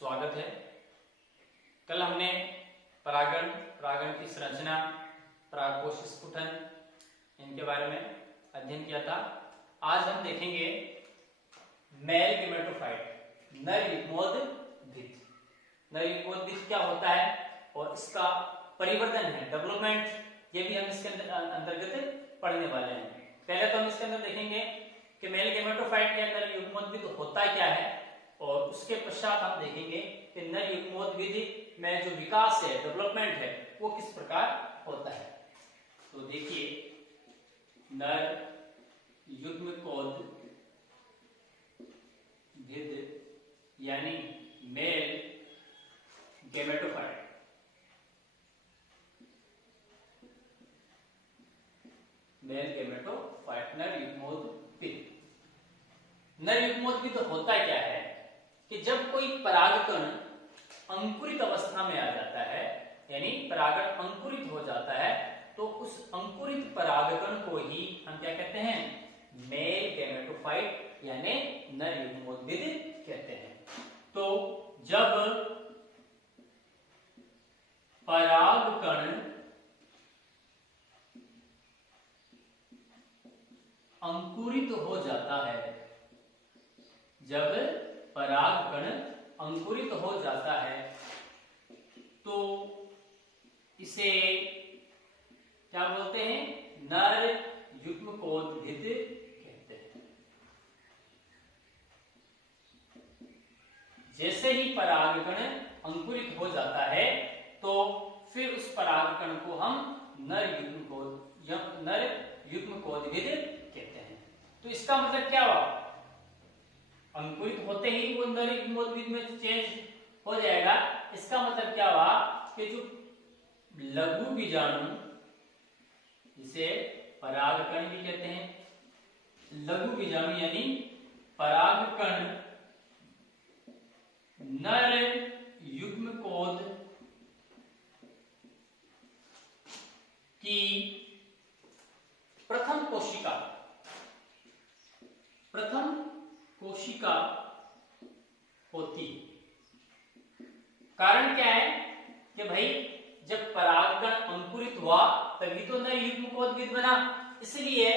स्वागत है। कल हमने परागण, परागण की संरचना, परागकोश स्फुटन इनके बारे में अध्ययन किया था। आज हम देखेंगे मेल गेमेटोफाइट, नर युग्मोद्भिद। नर युग्मोद्भिद क्या होता है और इसका परिवर्तन है, डेवलपमेंट, ये भी हम इसके अंतर्गत पढ़ने वाले हैं। पहले तो हम इसके अंदर देखेंगे कि मेल गेमेटोफाइट या नर युग्मोद्भिद होता क्या है, और उसके पश्चात हम देखेंगे कि नर युग्मोद्भिद में जो विकास है, डेवलपमेंट है, वो किस प्रकार होता है। तो देखिए, नर युग्मकोद्भिद यानी मेल गेमेटोफाइट, मेल गेमेटोफाइट, नर युग्मोद्भिद। नर युग्मोद्भिद होता क्या है कि जब कोई परागकण अंकुरित अवस्था में आ जाता है, यानी परागण अंकुरित हो जाता है, तो उस अंकुरित परागकण को ही हम क्या कहते हैं, मेल गेमेटोफाइट यानी नर युग्मोद्भिद कहते हैं। तो जब परागकण अंकुरित हो जाता है, जब परागकण अंकुरित हो जाता है तो इसे क्या बोलते हैं, नर युग्मकोद्भिद कहते हैं। जैसे ही परागकण अंकुरित हो जाता है तो फिर उस परागकण को हम नर युग्मकोद्भिद कहते हैं। तो इसका मतलब क्या हुआ, अंकुरित होते ही वो नर युग्मोद्भिद में चेंज हो जाएगा। इसका मतलब क्या हुआ कि जो लघु बीजाणु, जिसे परागकण भी कहते हैं, लघु बीजाणु यानी परागकण नर युग्मकोद की प्रथम कोशिका होती। कारण क्या है कि भाई जब परागकण अंकुरित हुआ तभी तो नर युग्मकोद्भिद बना। इसलिए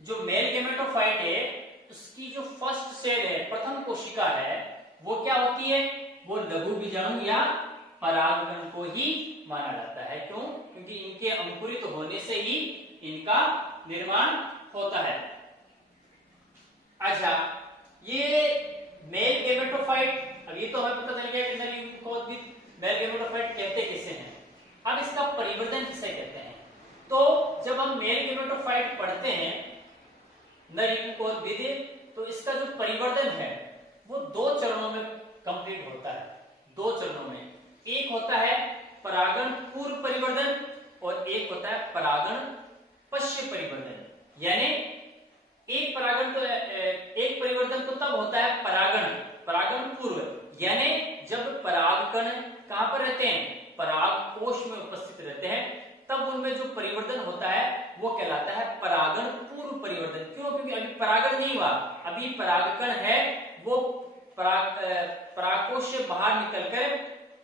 जो मेल गेमेटोफाइट है उसकी जो फर्स्ट सेल है, प्रथम कोशिका है, वो क्या होती है, वो लघु बीजाणु या परागकण को ही माना जाता है। क्यों? क्योंकि इनके अंकुरित होने से ही इनका निर्माण होता है। अच्छा, ये मेल गेमेटोफाइट, अब ये तो हमें पता चल गया कि नर युग्मकोद्भिद मेल गेमेटोफाइट कहते किसे हैं। अब इसका परिवर्तन किसे कहते हैं। तो जब हम मेल गेमेटोफाइट पढ़ते हैं, नर युग्मकोद्भिद, तो इसका जो परिवर्तन है वो दो चरणों में कंप्लीट होता है। दो चरणों में, एक होता है परागण पूर्व परिवर्तन और एक होता है परागण पश्य परिवर्तन। यानी एक परिवर्तन तो तब होता है परागण पूर्व, यानी जब परागकण कहां पर रहते हैं, परागकोश में उपस्थित रहते हैं, तब उनमें जो परिवर्तन होता है वो कहलाता है परागण पूर्व परिवर्तन। क्यों? क्योंकि अभी परागण नहीं हुआ, अभी परागकण है, वो परागकोश से बाहर निकलकर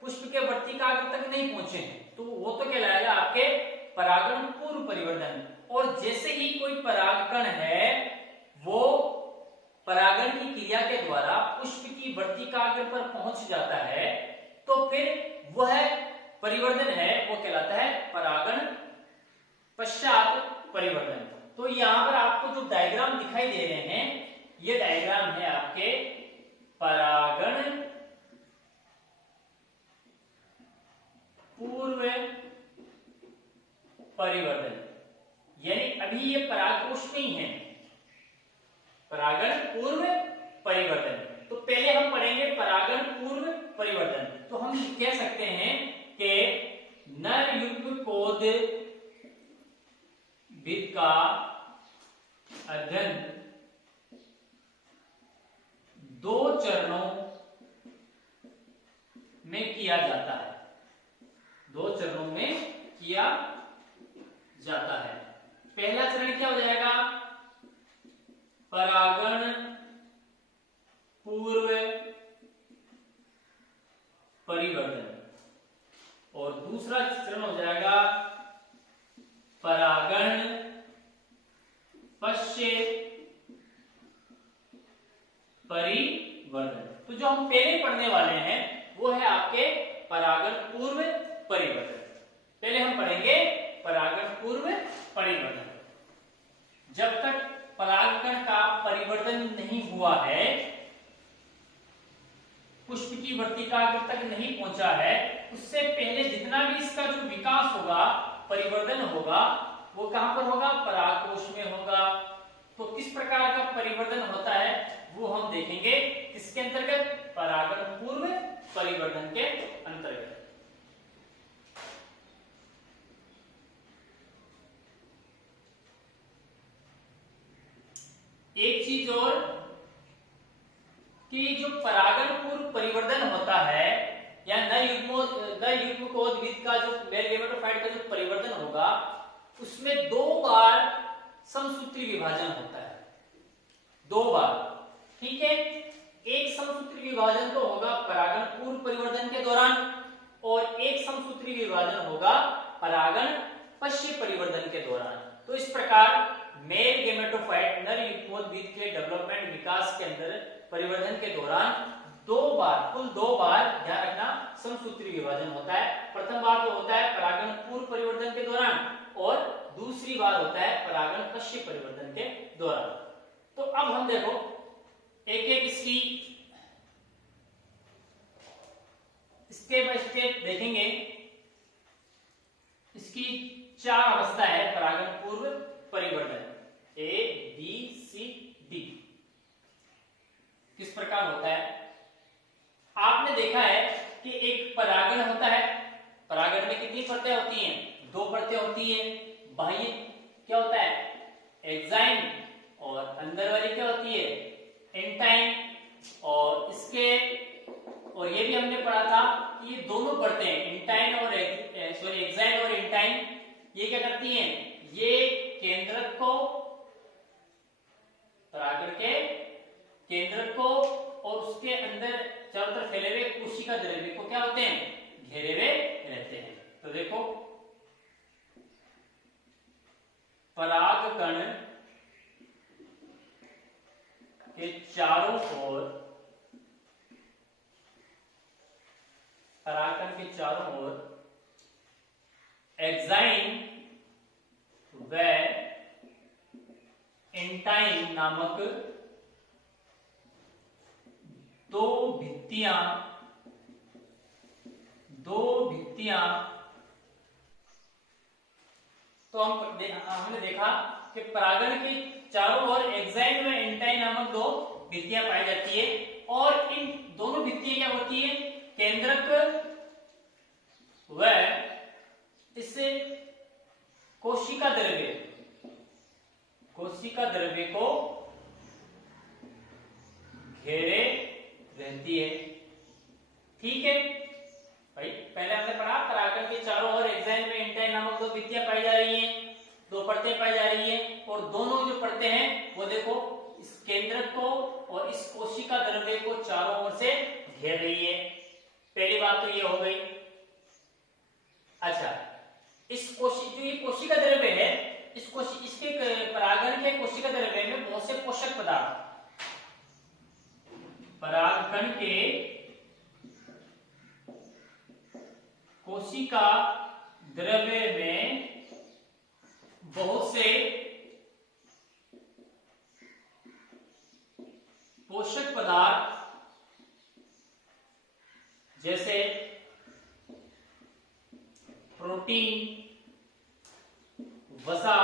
पुष्प के वर्तिकाग्र तक नहीं पहुंचे हैं, तो वो तो कहलाएगा आपके परागण पूर्व परिवर्तन। और जैसे ही कोई परागकण है वो परागण की क्रिया के द्वारा पुष्प की वर्तिकाग्र पर पहुंच जाता है, तो फिर वह परिवर्तन है वो कहलाता है परागण पश्चात परिवर्तन। तो यहां पर आपको जो डायग्राम दिखाई दे रहे हैं, ये डायग्राम है आपके परागण पूर्व परिवर्तन, यानी अभी ये परागकोश नहीं है, परागण पूर्व परिवर्तन। तो पहले हम पढ़ेंगे परागण पूर्व परिवर्तन। तो हम कह सकते हैं कि नर युग्मकोद्भिद का अध्ययन दो चरणों में किया जाता है, दो चरणों में किया जाता है। पहला चरण क्या हो जाएगा, परागण पूर्व परिवर्धन, और दूसरा चरण हो जाएगा परागण पश्य परिवर्धन। तो जो हम पहले पढ़ने वाले हैं वो है आपके परागण पूर्व परिवर्तन। पहले हम पढ़ेंगे परागण पूर्व परिवर्तन। जब तक परागकण का परिवर्तन नहीं हुआ है, पुष्प की वर्तिकाग्र तक नहीं पहुंचा है, उससे पहले जितना भी इसका जो विकास होगा, परिवर्तन होगा, वो कहां पर होगा? परागकोश में होगा। तो किस प्रकार का परिवर्तन होता है वो हम देखेंगे किसके अंतर्गत? परागण पूर्व परिवर्तन के अंतर्गत। एक चीज और कि जो परागण पूर्व परिवर्तन होता है या नर युग्मकोद्भिद का जो मेल गेमेटोफाइट का जो परिवर्तन होगा, उसमें 2 बार समसूत्री विभाजन होता है। 2 बार, ठीक है। एक समसूत्री विभाजन तो होगा परागण पूर्व परिवर्तन के दौरान, और एक समसूत्री विभाजन होगा परागण पश्य परिवर्तन के दौरान। तो इस प्रकार मेल गेमेटोफाइट नर युग्मोद्भिद के डेवलपमेंट विकास के अंदर परिवर्तन के दौरान 2 बार, कुल 2 बार ध्यान रखना, समसूत्री विभाजन होता है। प्रथम बार तो होता है परागण पूर्व परिवर्तन के दौरान, और दूसरी बार होता है परागण पश्य परिवर्तन के दौरान। तो अब हम देखो एक एक इसकी स्टेप बाय स्टेप देखेंगे। इसकी 4 अवस्था है परागण पूर्व परिवर्तन, A, B, C, D। किस प्रकार होता है? आपने देखा है कि एक परागण होता है। परागण में कितनी परतें होती हैं? 2 परतें होती हैं। बाह्य क्या होता है? एक्साइन, और अंदर वाली क्या होती है? एंटाइन। और इसके, और ये भी हमने पढ़ा था कि ये दोनों परतें एंटाइन और एक्साइन और एंटाइन, ये क्या करती हैं? ये केंद्रक को, परागण के केंद्रक को और उसके अंदर चारों तरफ फैले हुए कोशिका द्रव्य को क्या होते हैं? घेरे हुए रहते हैं। तो देखो परागकण के चारों ओर, परागकण के चारों ओर एक्साइन व एंटाइन नामक 2 भित्तियां तो हमने देखा कि परागण के चारों ओर एक्साइन व एंटाइन नामक 2 भित्तियां पाई जाती है, और इन दोनों भित्तियां क्या होती है? केंद्रक व इससे कोशिका द्रव्य को घेरे रहती है। ठीक है भाई, पहले हमने पढ़ा परागण के चारों ओर एक्साइन में एंटाइन नामक 2 भित्तियां पाई जा रही हैं, 2 परतें पाई जा रही हैं, और दोनों जो परतें हैं वो देखो इस केंद्रक को और इस कोशिका द्रव्य को चारों ओर से घेर रही है। पहली बात तो ये हो गई। अच्छा, जो ये कोशिका द्रव्य है, इसके परागण के कोशिका द्रव्य में बहुत से पोषक पदार्थ, परागकण के कोशिका द्रव्य में बहुत से पोषक पदार्थ जैसे प्रोटीन, वसा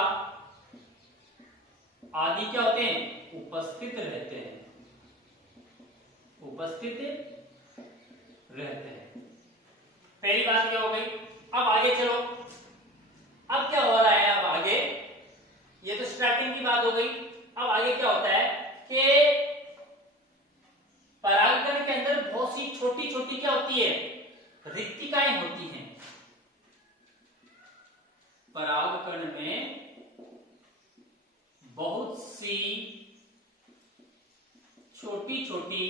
आदि क्या होते हैं? उपस्थित रहते हैं। पहली बात क्या हो गई। अब आगे चलो, अब क्या हो रहा है? अब आगे, ये तो स्टार्टिंग की बात हो गई। अब आगे क्या होता है कि परागकण के अंदर बहुत सी छोटी छोटी क्या होती है? रिक्तिकाएं होती हैं। परागकण में बहुत सी छोटी छोटी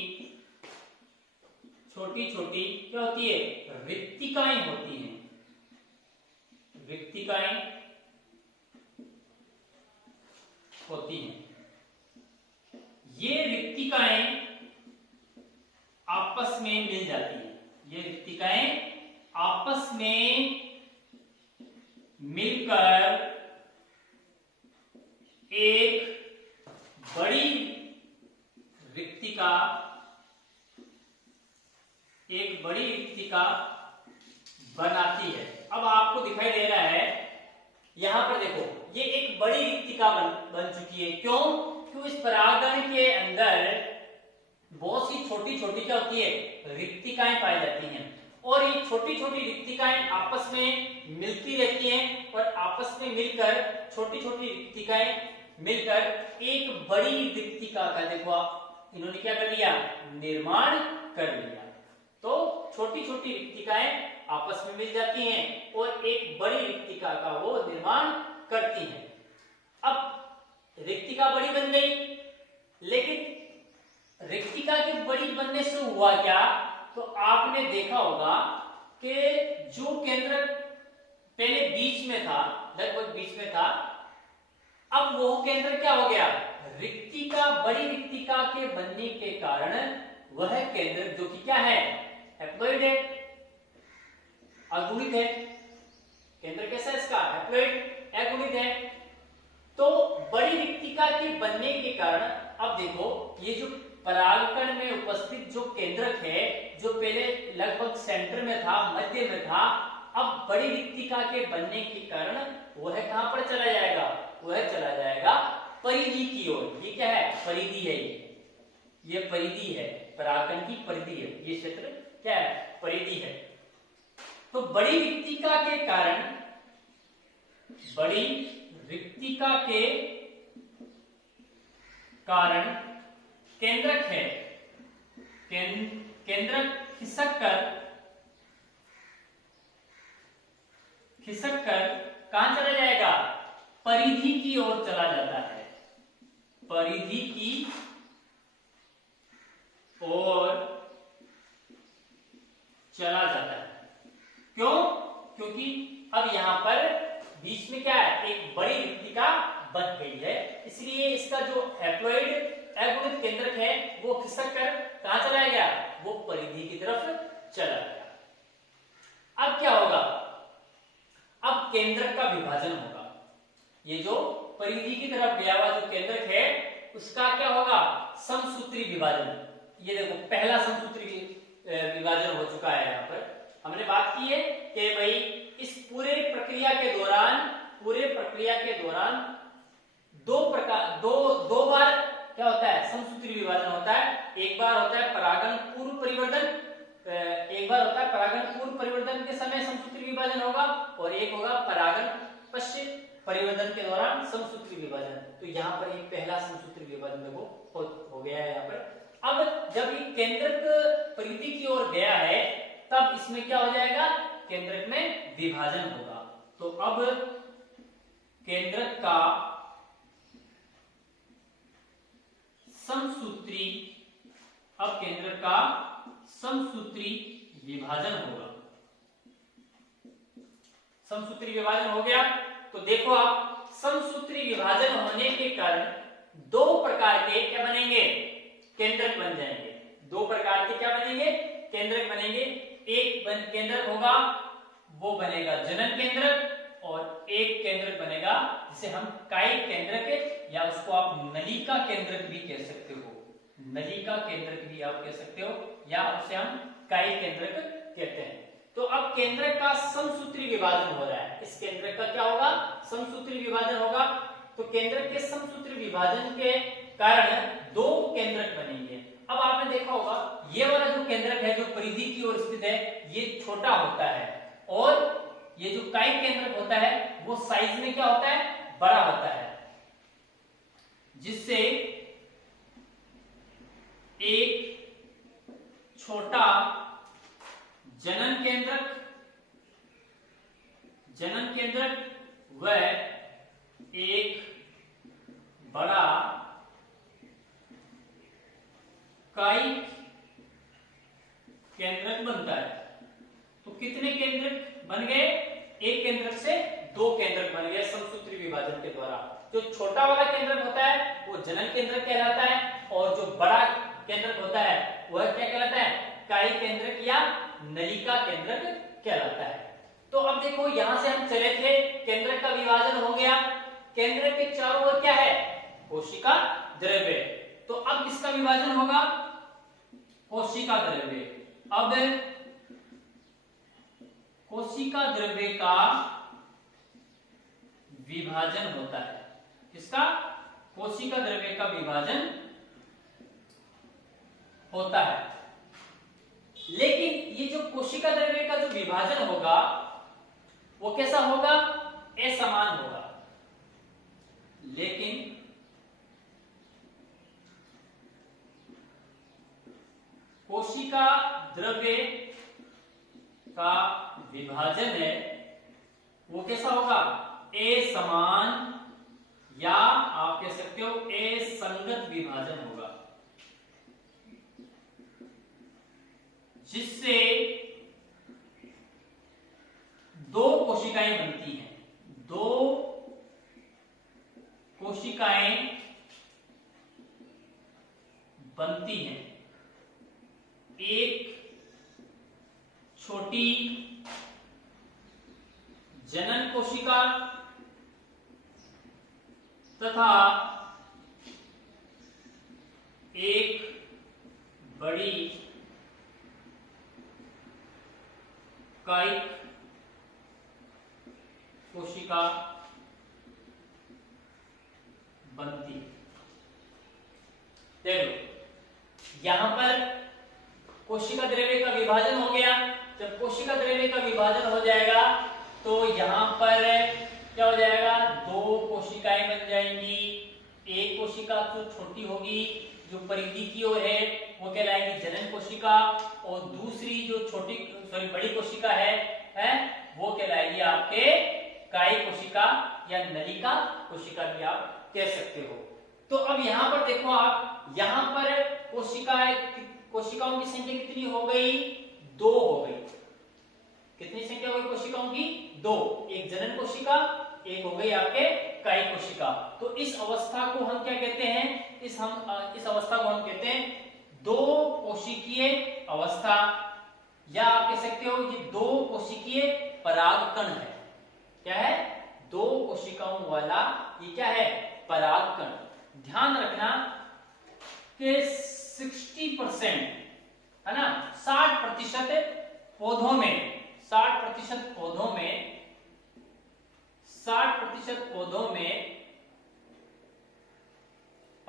छोटी छोटी क्या होती है, रिक्तिकाएं होती हैं, रिक्तिकाएं होती हैं। ये रिक्तिकाएं आपस में मिल जाती हैं, ये रिक्तिकाएं आपस में मिलकर एक बड़ी रिक्तिका, एक बड़ी रिक्तिका बनाती है। अब आपको दिखाई दे रहा है यहां पर देखो, ये एक बड़ी रिक्तिका बन चुकी है। क्यों? क्यों इस परागण के अंदर बहुत सी छोटी छोटी क्या होती है, रिक्तिकाएं पाई जाती हैं, और ये छोटी छोटी रिक्तिकाएं आपस में मिलती रहती हैं, और आपस में मिलकर छोटी छोटी रिक्तिकाएं मिलकर एक बड़ी रिक्तिका का देखो आप इन्होंने क्या कर लिया, निर्माण कर लिया। तो छोटी छोटी रिक्तिकाएं आपस में मिल जाती हैं और एक बड़ी रिक्तिका का वो निर्माण करती हैं। अब रिक्तिका बड़ी बन गई, लेकिन रिक्तिका के बड़ी बनने से हुआ क्या, तो आपने देखा होगा कि जो केंद्र पहले बीच में था, लगभग बीच में था, अब वो केंद्र क्या हो गया, रिक्तिका, बड़ी रिक्तिका के बनने के कारण वह केंद्र जो कि क्या है, हैप्लॉइड है, अगुणित है। केंद्र कैसा है इसका, हैप्लॉइड, अगुणित है। तो बड़ी रिक्तिका के बनने के कारण अब देखो ये जो परागकण में उपस्थित जो केंद्रक है, जो पहले लगभग सेंटर में था, मध्य में था, अब बड़ी रिक्तिका के बनने के कारण वह कहां पर चला जाएगा, वह चला जाएगा परिधि की ओर। ये क्या है, परिधि है, ये परिधि है, परागकण की परिधि है, ये क्षेत्र क्या है, परिधि है। तो बड़ी रिक्तिका के कारण, बड़ी रिक्तिका के कारण केंद्रक है, केंद्रक खिसक कर कहां चला जाएगा, परिधि की ओर चला जाता है, परिधि की ओर चला जाता है। क्यों? क्योंकि अब यहां पर बीच में क्या है, एक बड़ी रिक्तिका बन गई है, इसलिए इसका जो हैप्लॉइड अगुणित केंद्रक है वो खिसक कर कहां चला गया, वो परिधि की तरफ चला गया। अब क्या होगा, अब केंद्रक का विभाजन होगा। ये जो परिधि की तरफ गया हुआ जो केंद्रक है उसका क्या होगा, समसूत्री विभाजन। ये देखो पहला समसूत्री विभाजन हो चुका है। यहाँ पर हमने बात की है कि भाई इस पूरे प्रक्रिया के दौरान दो बार क्या होता है, समसूत्री विभाजन होता है। एक बार होता है परागण पूर्व परिवर्तन, एक बार होता है परागण पूर्व परिवर्तन के समय समसूत्री विभाजन होगा, और एक होगा परागण पश्चिम परिवर्तन के दौरान समसूत्री विभाजन। तो यहाँ पर ये पहला समसूत्री विभाजन देखो हो गया है यहाँ पर। अब जब ये केंद्रक परिधि की ओर गया है तब इसमें क्या हो जाएगा, केंद्रक में विभाजन होगा। तो अब केंद्रक का समसूत्री, अब केंद्रक का समसूत्री विभाजन होगा। समसूत्री विभाजन हो गया तो देखो आप समसूत्री विभाजन होने के कारण दो प्रकार के क्या बनेंगे, केंद्रक बन जाएंगे। दो प्रकार के क्या बनेंगे, केंद्रक बनेंगे। एक केंद्रक होगा वो बनेगा जनन केंद्रक, और एक केंद्रक बनेगा जिसे हम कायिक केंद्रक या उसको आप नलिका केंद्रक भी कह सकते हो, नलिका केंद्रक भी आप कह सकते हो, या उसे हम कायिक केंद्रक कहते हैं। तो अब केंद्रक का समसूत्री विभाजन हो रहा है। इस केंद्रक का क्या होगा, समसूत्री विभाजन होगा। तो केंद्रक के समसूत्री विभाजन के कारण दो केंद्रक बनेंगे। अब आपने देखा होगा ये वाला जो केंद्रक है जो परिधि की ओर स्थित है ये छोटा होता है, और ये जो कायिक केंद्रक होता है वो साइज में क्या होता है, बड़ा होता है, जिससे एक छोटा जनन केंद्रक व एक बड़ा कायिक केंद्रक बनता है। तो कितने केंद्रक बन गए? एक केंद्रक से दो केंद्रक बन गए समसूत्री विभाजन के द्वारा। जो छोटा वाला केंद्रक होता है वो जनन केंद्रक कहलाता है, और जो बड़ा केंद्रक होता है वह क्या कहलाता है? कायी केंद्रक या नलिका केंद्रक कहलाता है। तो अब देखो यहां से हम चले थे, केंद्रक का विभाजन हो गया, केंद्रक के चारों ओर क्या है? कोशिका द्रव्य। तो अब किसका विभाजन होगा? कोशिका द्रव्य। अब कोशिका द्रव्य का विभाजन होता है। किसका? कोशिका द्रव्य का विभाजन होता है। लेकिन ये जो कोशिका द्रव्य का जो विभाजन होगा वो कैसा होगा? असमान होगा। लेकिन कोशिका द्रव्य का विभाजन है वो कैसा होगा? असमान, या आप कह सकते हो असंगत विभाजन होगा, जिससे दो कोशिकाएं बनती हैं। दो कोशिकाएं बनती हैं। एक छोटी जनन कोशिका तथा एक बड़ी कायिक कोशिका बनती है। देखो यहां पर कोशिका द्रव्य का विभाजन हो गया। जब कोशिका द्रव्य का विभाजन हो जाएगा तो यहां पर क्या हो जाएगा? दो कोशिकाएं बन जाएंगी। एक कोशिका तो छोटी होगी जो परिधि की ओर है वो कहलाएगी जनन कोशिका, और दूसरी जो बड़ी कोशिका है वो कहलाएगी आपके कायी कोशिका या नलिका कोशिका भी आप कह सकते हो। तो अब यहां पर देखो आप, यहां पर कोशिकाओं की संख्या कितनी हो गई? दो हो गई। कितनी संख्या हो गई कोशिकाओं की? दो। एक जनन कोशिका, एक हो गई आपके कायी कोशिका। तो इस अवस्था को हम क्या कहते हैं? इस अवस्था को हम कहते हैं दो कोशिकीय अवस्था, या आप कह सकते हो ये दो कोशिकीय परागकण है। क्या है? दो कोशिकाओं वाला ये क्या है? परागकण। ध्यान रखना कि 60% है ना, 60% पौधों में 60% पौधों में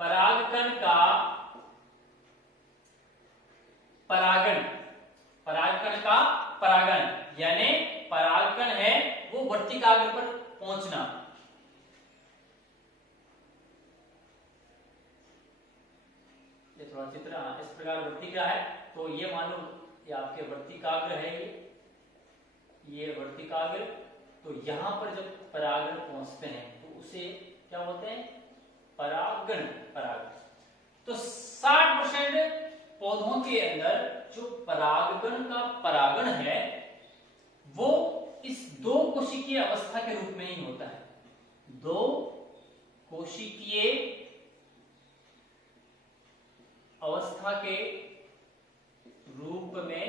परागकण का परागण यानी परागकण है वो वर्तिकाग्र पर पहुंचना। ये थोड़ा चित्र इस प्रकार वर्तिका है, तो ये मानो ये आपके वर्तिकाग्र है, ये वर्तिकाग्र। तो यहां पर जब परागण पहुंचते हैं तो उसे क्या बोलते हैं? परागण। तो 60% पौधों के अंदर जो परागण का परागण है वो इस दो कोशिकीय अवस्था के रूप में ही होता है। दो कोशिकीय अवस्था के रूप में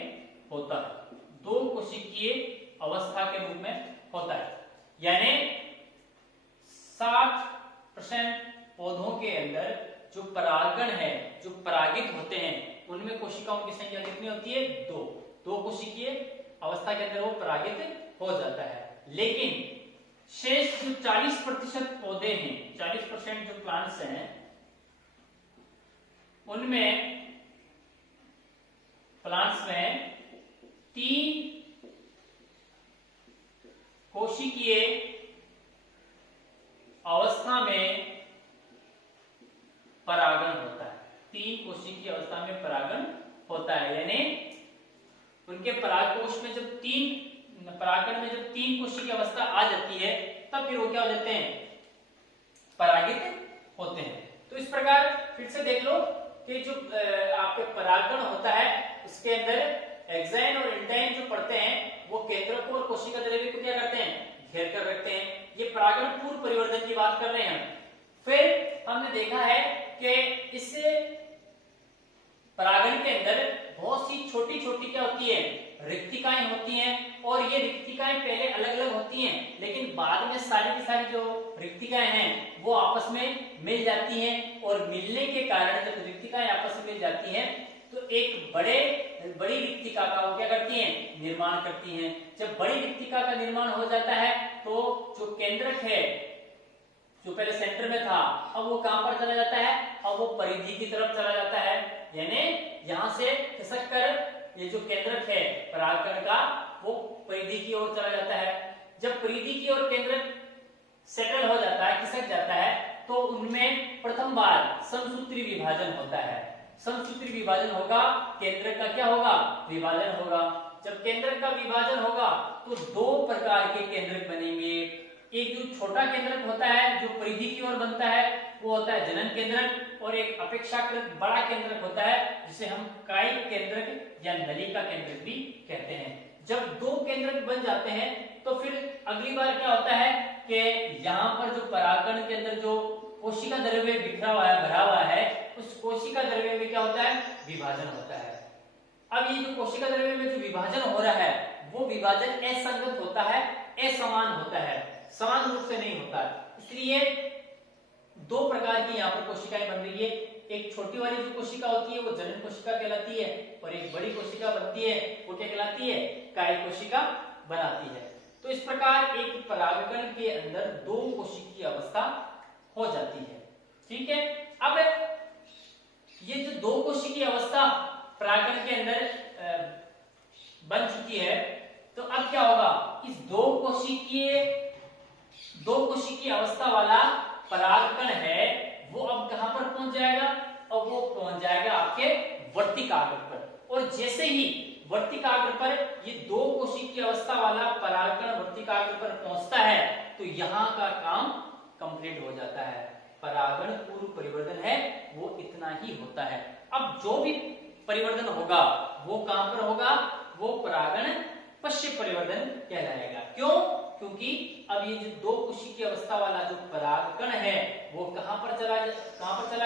होता है। दो कोशिकीय अवस्था के रूप में होता है, यानी 60% पौधों के अंदर जो परागण है, जो परागित होते हैं, उनमें कोशिकाओं की संख्या कितनी होती है? दो कोशिकीय अवस्था के अंदर वो परागित हो जाता है। लेकिन शेष जो 40% पौधे हैं, 40% जो प्लांट्स हैं, उनमें प्लांट्स में 3 कोशिकीय अवस्था में परागण होता है। 3 कोशिकीय अवस्था में परागण होता है, यानी उनके परागकोश में जब परागण में जब 3 कोशिकीय अवस्था आ जाती है तब फिर वो क्या हो जाते हैं? परागित होते हैं। तो इस प्रकार फिर से देख लो कि जो आपके परागण होता है उसके अंदर एक्साइन और इंटाइन जो पढ़ते हैं वो केंद्रक को और कोशिका द्रव्य को क्या करते हैं, घेर कर रखते हैं। ये परागण पूर्व परिवर्तन की बात कर रहे हैं हम। फिर हमने देखा है कि इससे परागण के अंदर बहुत सी छोटी छोटी क्या होती है, रिक्तिकाएं होती हैं, और ये रिक्तिकाएं पहले अलग अलग होती हैं, लेकिन बाद में सारी की सारी जो रिक्तिकाएं हैं वो आपस में मिल जाती हैं, और मिलने के कारण जब रिक्तिकाएं आपस में मिल जाती हैं तो एक बड़ी रिक्तिका का वो क्या करती हैं, निर्माण करती हैं। जब बड़ी रिक्तिका का निर्माण हो जाता है तो जो केंद्रक है जो पहले सेंटर में था अब वो कहां पर चला जाता है, अब वो परिधि की तरफ चला जाता है, यानी यहां से खिसक कर ये जो केंद्रक है परागकण का वो परिधि की ओर चला जाता है। जब परिधि की ओर केंद्रक सेटल हो जाता है, खिसक जाता है, तो उनमें प्रथम बार समसूत्री विभाजन होता है। समसूत्री विभाजन होगा, केंद्रक का क्या होगा, विभाजन होगा। जब केंद्रक का विभाजन होगा तो दो प्रकार के केंद्रक बनेंगे। एक जो छोटा केंद्रक होता है जो परिधि की ओर बनता है वो होता है जनन केंद्रक, और एक अपेक्षाकृत बड़ा केंद्रक होता है जिसे हम कायिक केंद्रक या नलिका केंद्रक भी कहते हैं। जब दो केंद्रक बन जाते हैं तो फिर अगली बार क्या होता है कि यहाँ पर जो परागकण के अंदर जो कोशिका द्रव्य बिखरा हुआ है, भरा हुआ है, उस कोशिका द्रव्य में क्या होता है, विभाजन होता है। अब ये जो कोशिका द्रव्य में जो विभाजन हो रहा है वो विभाजन असंगत होता है, असमान होता है, समान रूप से नहीं होता है। इसलिए दो प्रकार की यहाँ पर कोशिकाएं बन रही है। एक छोटी वाली जो कोशिका होती है वो जनन कोशिका कहलाती है, और एक बड़ी कोशिका बनती है वो क्या कहलाती है, कायिक कोशिका बनाती है। तो इस प्रकार एक परागकण के अंदर दो कोशिकीय अवस्था हो जाती है। ठीक है, अब ये जो दो कोशिकीय अवस्था परागकण के अंदर बन चुकी है, तो अब क्या होगा, इस दो कोशिकीय अवस्था वाला परागकण है वो अब कहां पर पहुंच जाएगा, अब वो पहुंच जाएगा आपके वर्तिकाग्र पर। और जैसे ही वर्तिकाग्र पर ये दो कोशिकीय अवस्था वाला परागकण वर्तिकाग्र पर पहुंचता है तो यहां का काम कंप्लीट हो जाता है। परागण पूर्व परिवर्तन है वो इतना ही होता है। अब जो भी परिवर्तन होगा वो कहां पर होगा, वो परागण पश्चिम परिवर्तन कहलाएगा। क्यों, क्योंकि अब ये जो दो कोशिकीय अवस्था वाला जो परागकण है वो कहां पर चला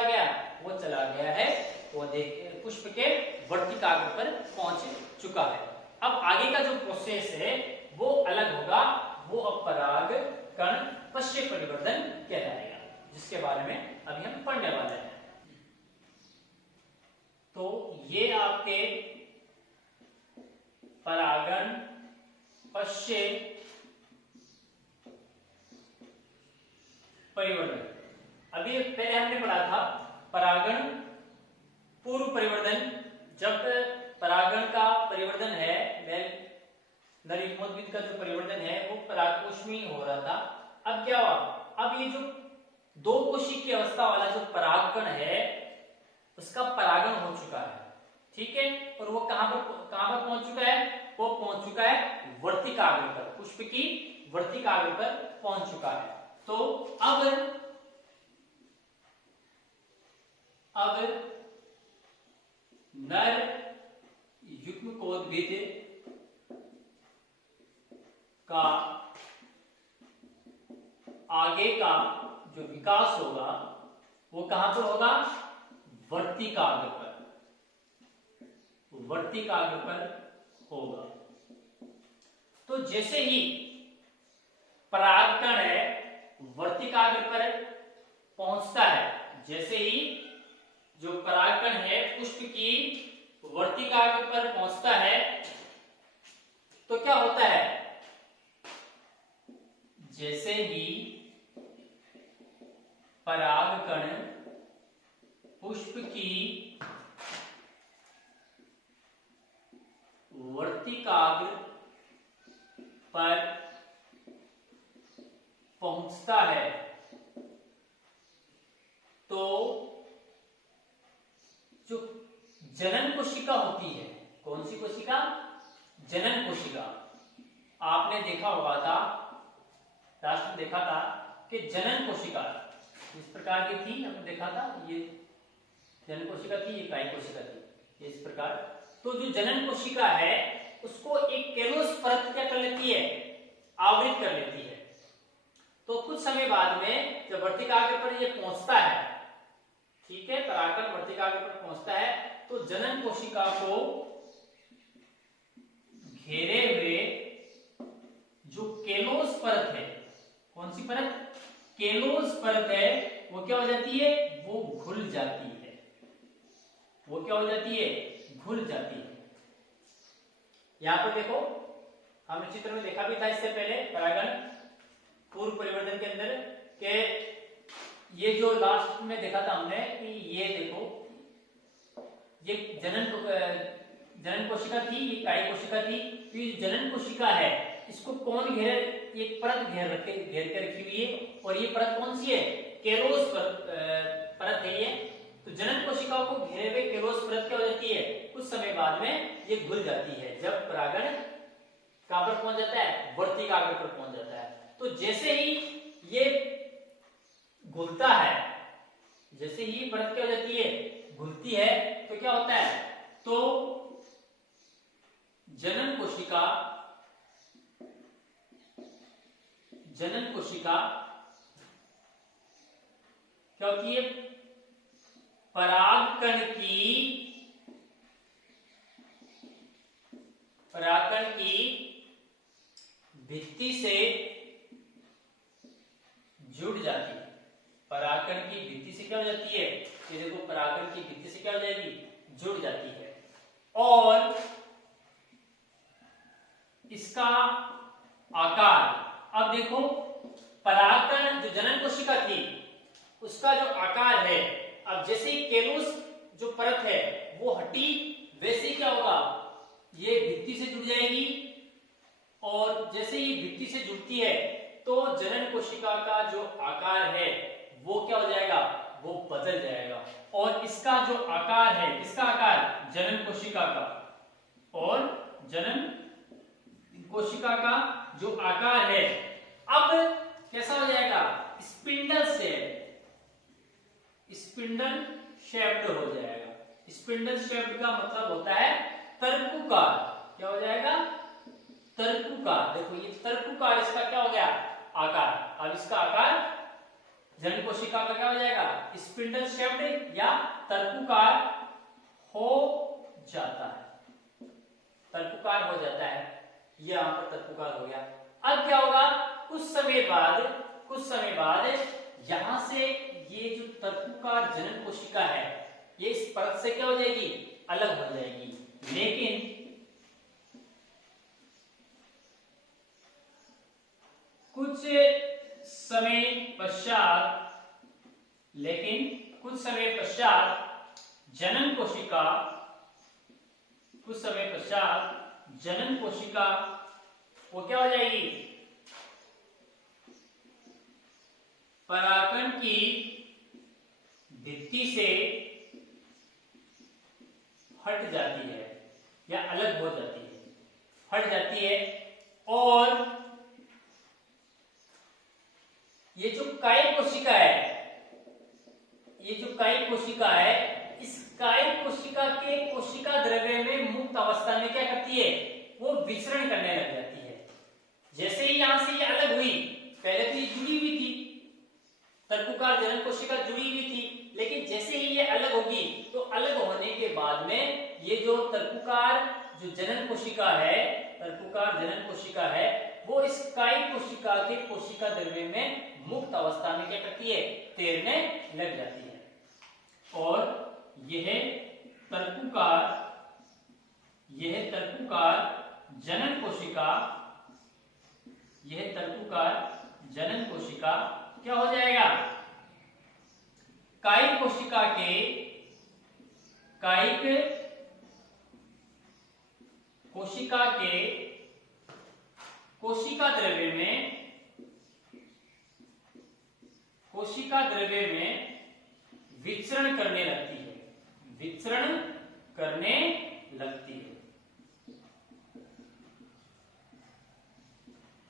गया, वो चला गया है पौधे पुष्प के वर्तिकाग्र पर पहुंच चुका है। अब आगे का जो प्रोसेस है वो अलग होगा, वो अब परागकण पश्चिम परिवर्तन कहलाएगा, जिसके बारे में अभी हम पढ़ने वाले हैं। तो ये आपके परागण पश्चिम परिवर्तन। अभी पहले हमने पढ़ा था परागण पूर्व परिवर्तन। जब परागण का परिवर्तन है, नर युग्मोद्भिद का जो परिवर्तन है वो परागकोश में हो रहा था। अब क्या हुआ, अब ये जो दो कोशिकीय अवस्था वाला जो परागकण है उसका परागण हो चुका है। ठीक है, और वो कहां पर पहुंच चुका है, वो पहुंच चुका है वर्तिकाग्र पर, पुष्प की वर्तिकाग्र पर पहुंच चुका है। तो अब नर युग्मकोद्भिद का आगे का जो विकास होगा वो कहां पर होगा, वर्तिकाग्र पर, वर्तिकाग्र पर होगा। तो जैसे ही परागकण है वर्तिकाग्र पर पहुंचता है, जैसे ही जो परागकण है पुष्प की वर्तिकाग्र पर पहुंचता है तो क्या होता है, जैसे ही परागकण पुष्प की वर्तिकाग्र पर पहुंचता है तो जो जनन कोशिका होती है, कौन सी कोशिका, जनन कोशिका। आपने देखा होगा था, लास्ट में देखा था कि जनन कोशिका इस प्रकार की थी, हमने देखा था, ये जनन कोशिका थी, ये कायिक कोशिका थी, इस प्रकार तो जो जनन कोशिका है उसको एक केलोस परत क्या कर लेती है, आवृत कर लेती है। तो कुछ समय बाद में जब वर्तिकाग्र पर ये पहुंचता है, ठीक है, परागकण वर्तिकाग्र पर पहुंचता है, तो जनन कोशिका को घेरे हुए जो केलोस परत है, कौन सी परत, केलोस परत है, वो क्या हो जाती है, वो घुल जाती है। वो क्या हो जाती है, घुल जाती है। यहां पर देखो, हमने चित्र में देखा भी था इससे पहले परागण पूर्व परिवर्तन के अंदर के ये जो लास्ट में देखा था हमने कि ये देखो, ये जनन कोशिका थी, ये काय कोशिका थी। तो ये जनन कोशिका है, इसको कौन घेरे, एक परत घेर के रखी हुई है, और ये परत कौन सी है, केलोस परत है ये। तो जनन कोशिकाओं को घेरे हुए केलोस परत क्या हो जाती है, कुछ समय बाद में ये घुल जाती है, जब परागण कहां पर पहुंच जाता है, वर्तिकाग्र पर पहुंच जाता है। तो जैसे ही ये घुलता है, जैसे ही परत क्या हो जाती है, घुलती है, तो क्या होता है, तो जनन कोशिका क्या होती है, परागकण की भित्ति से जुड़ जाती है। परागकण की भित्ति से क्या हो जाती है, ये देखो, परागकण की भित्ति से क्या हो जाएगी, जुड़ जाती है। और इसका आकार, अब देखो, परागकण जो जनन कोशिका थी उसका जो आकार है, अब जैसे ही केलोस जो परत है वो हटी, वैसे क्या होगा, ये भित्ति से जुड़ जाएगी, और जैसे ही भित्ति से जुड़ती है तो जनन कोशिका का जो आकार है वो क्या हो जाएगा, वो बदल जाएगा। और इसका जो आकार है, किसका आकार, जनन कोशिका का, और जनन कोशिका का जो आकार है अब कैसा हो जाएगा, स्पिंडल शेप्ड हो जाएगा। स्पिंडल शेप्ड का मतलब होता है तरकुकार। क्या हो जाएगा, तरकुकार। देखो ये तरकुकार, इसका क्या हो गया, आकार। अब इसका आकार जनन कोशिका का क्या हो जाएगा, स्पिंडल शेप्ड या तरकुकार हो जाता है। तरकुकार हो जाता है, ये यहां पर तरकुकार हो गया। अब क्या होगा, कुछ समय बाद यहां से ये जो तरकुकार जनन कोशिका है ये इस परत से क्या हो जाएगी, अलग हो जाएगी। लेकिन कुछ समय पश्चात जनन कोशिका वो क्या हो जाएगी, परागकण की भित्ति से हट जाती है या अलग हो जाती है, हट जाती है। और ये जो कायिक कोशिका है, इस कायिक कोशिका के कोशिका द्रव्य में मुक्त अवस्था में क्या करती है, वो विचरण करने लग जाती है। जैसे ही यहां से ये अलग हुई, पहले तो ये जुड़ी हुई थी, तरकुकार जनन कोशिका जुड़ी हुई थी, लेकिन जैसे ही ये अलग होगी तो अलग होने के बाद में ये जो तरकुकार जो जनन कोशिका है वो इस कायिक कोशिका के कोशिका द्रव्य में मुक्त अवस्था में क्या करती है, तैरने लग जाती है। और यह तरकुकार जनन कोशिका क्या हो जाएगा, कायिक कोशिका के कोशिका द्रव्य में विचरण करने लगती है।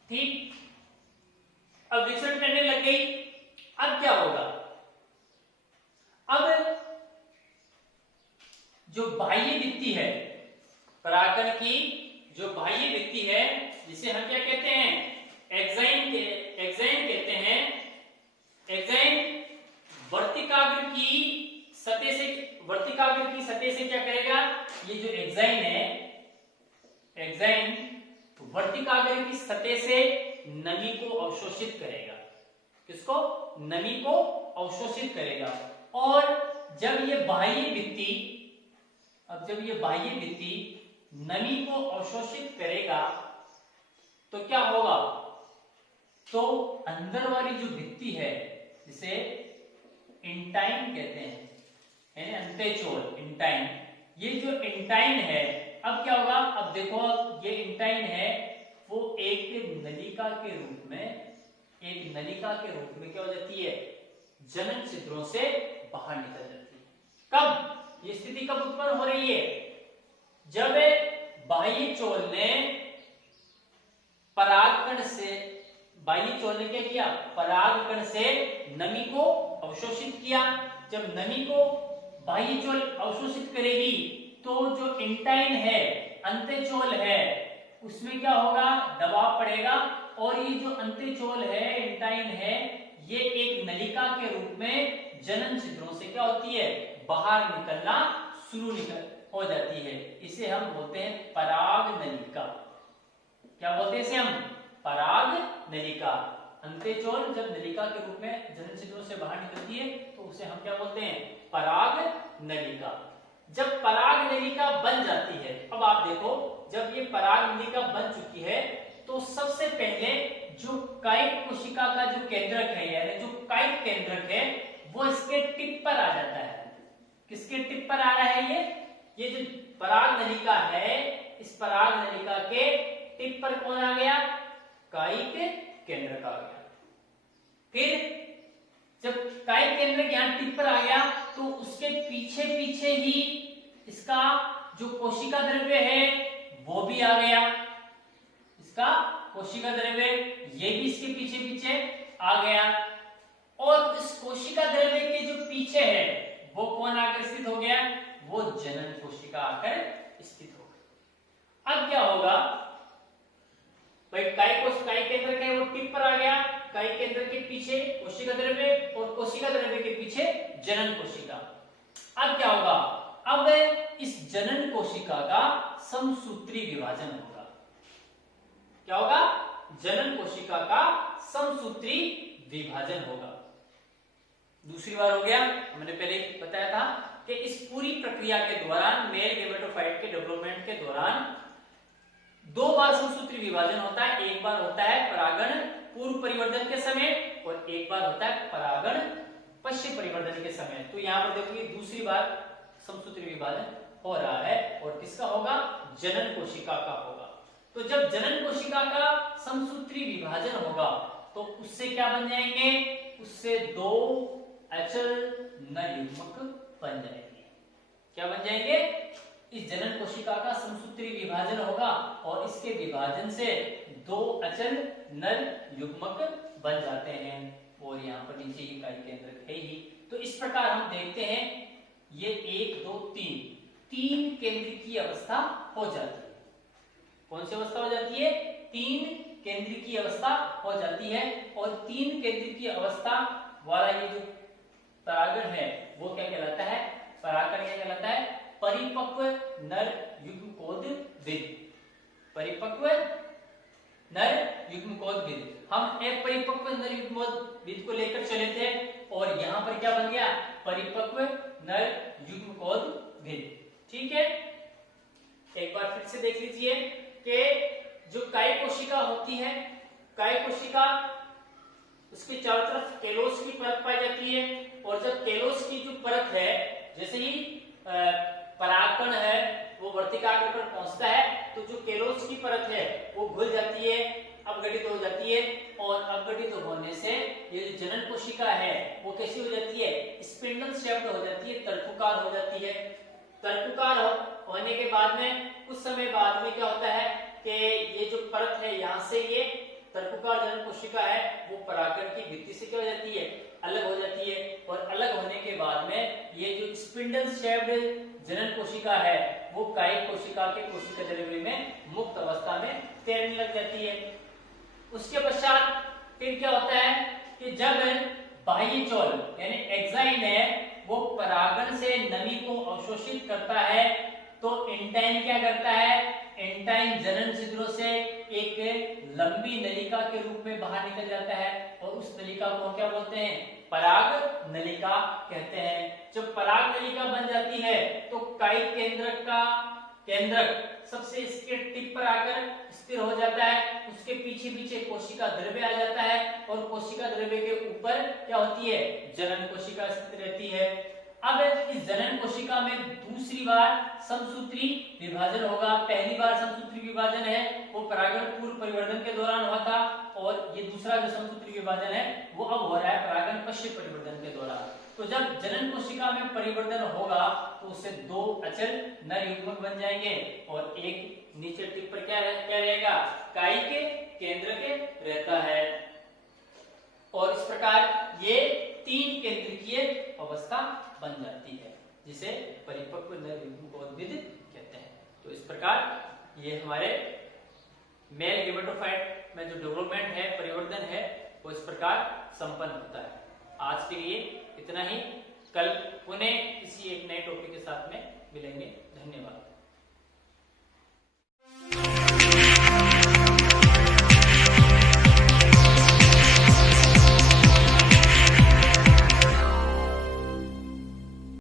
ठीक, अब विचरण करने लग गई। अब क्या होगा, अब जो बाह्य भित्ति है जो बाह्य भित्ति है जिसे हम क्या कहते हैं, एक्साइन कहते हैं। एक्साइन वर्तिकाग्र की सतह से क्या करेगा, ये जो एक्साइन है, एक्साइन वर्तिकाग्र की सतह से नमी को अवशोषित करेगा। किसको, नमी को अवशोषित करेगा। और जब ये बाह्य भित्ति नमी को अवशोषित करेगा तो क्या होगा, तो अंदर वाली जो भित्ति है जिसे इंटाइन कहते हैं, यानी अंत्यचोल, इंटाइन, ये जो इंटाइन है, अब क्या होगा, अब देखो, अब ये इंटाइन है वो एक नलिका के रूप में क्या हो जाती है, जनन छिद्रों से बाहर निकल जाती है। कब, ये स्थिति कब उत्पन्न हो रही है, जब बाह्य चोल ने क्या किया, परागकण से नमी को अवशोषित किया। जब नमी को बाह्य चोल अवशोषित करेगी तो जो इंटाइन है, अंत्यचोल है, उसमें क्या होगा, दबाव पड़ेगा और ये जो अंत्यचोल है, इंटाइन है, ये एक नलिका के रूप में जनन छिद्रों से क्या होती है, बाहर निकलना शुरू हो जाती है। इसे हम बोलते हैं पराग नलिका। क्या बोलते हैं इसे हम, पराग नलिका। अंत्यचोल जब नलिका के रूप में जनन छिद्रों से बाहर निकलती है तो उसे हम क्या बोलते हैं, पराग नलिका। जब पराग नलिका बन जाती है, अब आप देखो, जब ये पराग नलिका बन चुकी है तो सबसे पहले जो कायिक कोशिका का जो केंद्रक है, यानी जो कायिक केंद्रक है, वो इसके टिप पर आ जाता है। किसके टिप पर आ रहा है, ये जो पराग नलिका है, इस पराग नलिका के टिप पर कौन आ गया, कायिक केंद्रक आ गया। फिर जब कायिक केंद्रक यहाँ टिप पर आ गया तो उसके पीछे पीछे ही इसका जो कोशिका द्रव्य है वो भी आ गया। इसका कोशिका द्रव्य ये भी इसके पीछे पीछे आ गया। और इस कोशिका द्रव्य के जो पीछे है वो कौन आकर स्थित हो गया, वो जनन कोशिका आकर स्थित हो गई। अब क्या होगा भाई, कायिक केंद्र है वो टिप पर आ गया, कायिक केंद्र के पीछे कोशिका द्रव्य और कोशिका द्रव्य के पीछे जनन कोशिका। अब क्या होगा, अब इस जनन कोशिका का समसूत्री विभाजन होगा। क्या होगा, जनन कोशिका का समसूत्री विभाजन होगा। दूसरी बार हो गया, हमने पहले बताया था कि इस पूरी प्रक्रिया के दौरान, मेल गेमेटोफाइट के डेवलपमेंट के दौरान 2 बार समसूत्री विभाजन होता है। एक बार होता है परागण पूर्व परिवर्धन के समय और एक बार होता है परागण पश्चिम परिवर्धन के समय। तो यहाँ पर देखो, ये दूसरी बार समसूत्री विभाजन हो रहा है और किसका होगा, जनन कोशिका का होगा। तो जब जनन कोशिका का समसूत्री विभाजन होगा तो उससे क्या बन जाएंगे, उससे 2 अचल नर युग्मक बन जाएंगे। क्या बन जाएंगे, इस जनन कोशिका का समसूत्री विभाजन होगा और इसके विभाजन से 2 अचल नर युग्मक बन जाते हैं। और यहाँ पर नीचे ये कायिक केंद्रक है ही। तो इस प्रकार हम देखते हैं, ये 1 2 3 केंद्रिकी अवस्था हो जाती है। कौन सी अवस्था हो जाती है, 3 केंद्रिकी अवस्था हो जाती है। और 3 केंद्रिकी अवस्था वाला ये जो परागण है वो क्या कहलाता है, परागण क्या कहलाता है, परिपक्व नर युग्मकोद विधि। परिपक्व नर युग्मकोद विधि। हम अपरिपक्व नर युग्मकोद विधि को लेकर चले थे और यहाँ पर क्या बन गया, परिपक्व नर युग्मकोद विधि। ठीक है, एक बार फिर से देख लीजिए कि जो कायिक कोशिका होती है, कायिक कोशिका, उसके चारों तरफ केलोस की परत पाई जाती है। और जब केलोस की जो परत है, जैसे ही परागकण है वो वर्तिकाग्र पर पहुंचता है तो जो केलोस की परत है वो घुल जाती है, अपघटित हो जाती है। और अपघटित होने से ये जो जनन कोशिका है वो कैसी हो जाती है, स्पिंडल शेप्ड हो जाती है, तर्कुकार हो जाती है। तर्कुकार होने के बाद में कुछ समय बाद में क्या होता है कि ये जो परत है, यहाँ से ये तर्कुकार जनन कोशिका है वो परागकण की भित्ति से क्या हो जाती है, अलग हो जाती है। और अलग होने के बाद में ये जो स्पिंडल शेप्ड जनन कोशिका है वो कायिक कोशिका के कोशिका द्रव्य में मुक्त अवस्था में तैरने लग जाती है। उसके पश्चात फिर क्या होता है कि जब बाह्य चोल यानी एक्साइन है वो परागण से नमी को अवशोषित करता है तो एंटाइन क्या करता है, एंटाइन जनन छिद्रों से एक लंबी नलिका के रूप में बाहर निकल जाता है और उस नलिका को क्या बोलते हैं, पराग नलिका कहते हैं। जब पराग नलिका बन जाती है तो कायिक केंद्रक सबसे इसके टिप पर आकर स्थिर हो जाता है, उसके पीछे पीछे कोशिका द्रव्य आ जाता है और कोशिका द्रव्य के ऊपर क्या होती है, जनन कोशिका स्थित रहती है। अब इस जनन कोशिका में दूसरी बार समसूत्री विभाजन होगा। पहली बार समसूत्री विभाजन है वो परागण पूर्व परिवर्धन के दौरान हुआ था और ये दूसरा जो समसूत्री विभाजन है वो अब हो रहा है परागण पश्चिम परिवर्धन के दौरान। तो जब जनन कोशिका में परिवर्तन होगा तो उससे दो अचल नर युग्मक बन जाएंगे और एक नीचे टिप पर क्या रहेगा, कायिक केंद्र के रहता है और इस प्रकार ये तीन केंद्रकीय अवस्था बन जाती है जिसे परिपक्व नर युग्मकोद्भिद कहते हैं। तो इस प्रकार ये हमारे मेल गेमेटोफाइट में जो डेवलपमेंट है, परिवर्तन है, वो इस प्रकार संपन्न होता है। आज के लिए इतना ही, कल पुनः किसी एक नए टॉपिक के साथ में मिलेंगे। धन्यवाद।